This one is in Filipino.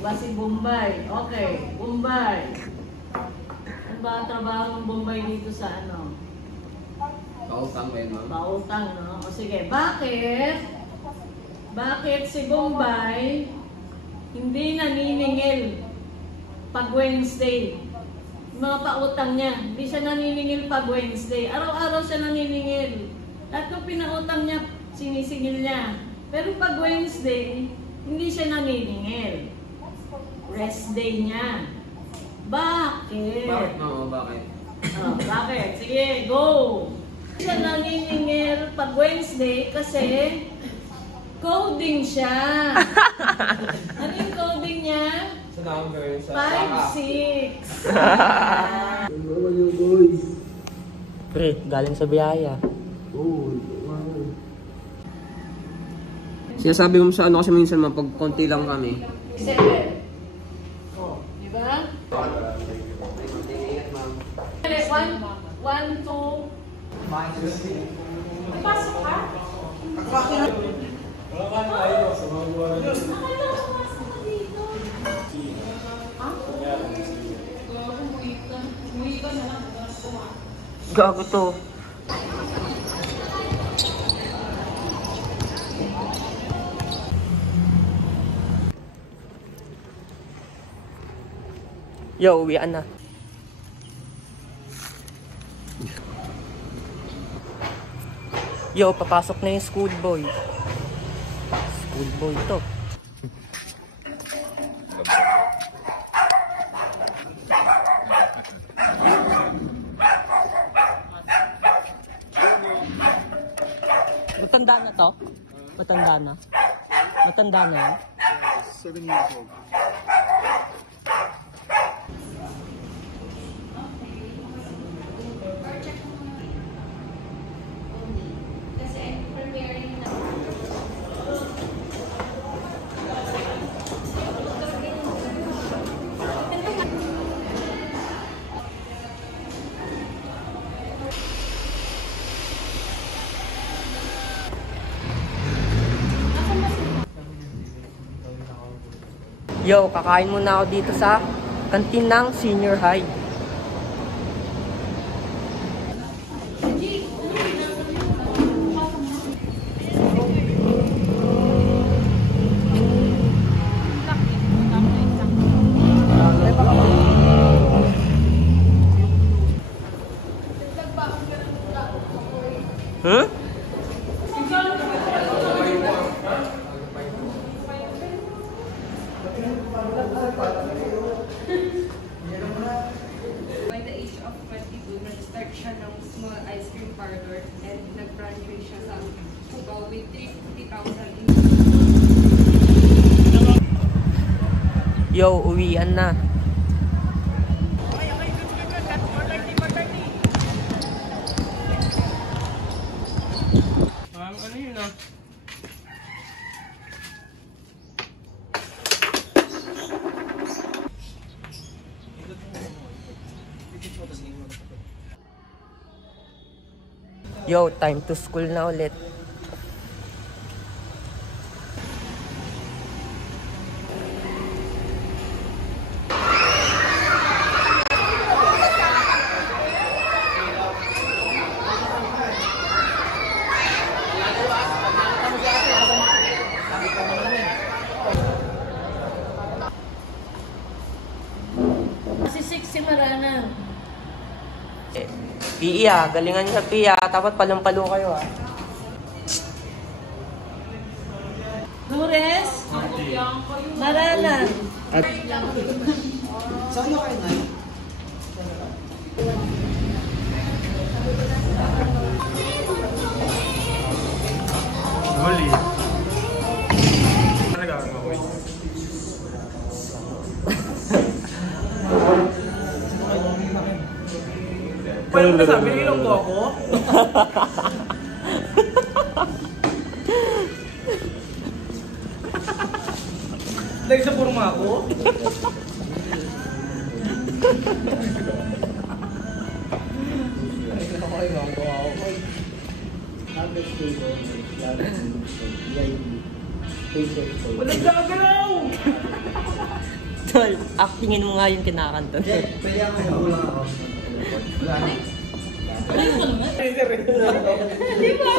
Diba si Bombay? Okay, Bombay. Ano ba ang trabaho ng Bombay dito sa ano? Pautang ba yun, ma'am? Pautang, no? O sige, bakit? Bakit si Bombay hindi naniningil pag Wednesday? Mga pautang niya, hindi siya naniningil pag Wednesday. Araw-araw siya naniningil. Lahat ng pinautang niya, sinisingil niya. Pero pag Wednesday, hindi siya naniningil. Rest day niya. Bakit? Bakit, ma'am? Bakit? Oh, bakit? Sige, go! Hindi siya naniningil pag Wednesday kasi coding siya. Ano yung coding niya? Sa number, sa 5-6. Pre, galing sa biyaya. Sinasabi mo sa ano kasi minsan ma'am, pag konti lang kami. 7. Oh, di ba? 1, 2. Pasok ka? Gago to. Yo, uwian na. Yo, papasok na yung schoolboy. Schoolboy to. Matanda na to? Matanda na? Matanda na yun? 7 years old. Yo, kakain muna ako dito sa kantin ng senior high. Huh? By the age of 22, nag-start siya ng small ice cream parlor and nag-franchise siya sa Cubao with 350,000 in. Yo, uwian na. Ano yun ah? Yo, time to school na ulit. Si 6 si Marana. PE galingan niya PE dapat palumpalo kayo Lures. Marana. Saan na kayo na? Huli. Ano gagawin mo? Paano mo nasabi? Nilong mo ako? Dahil sa purma ako? Walang gagalaw! Tol, actingin mo nga yung kinakanta. Pwede ako magulang ako. Wala na. Di ba?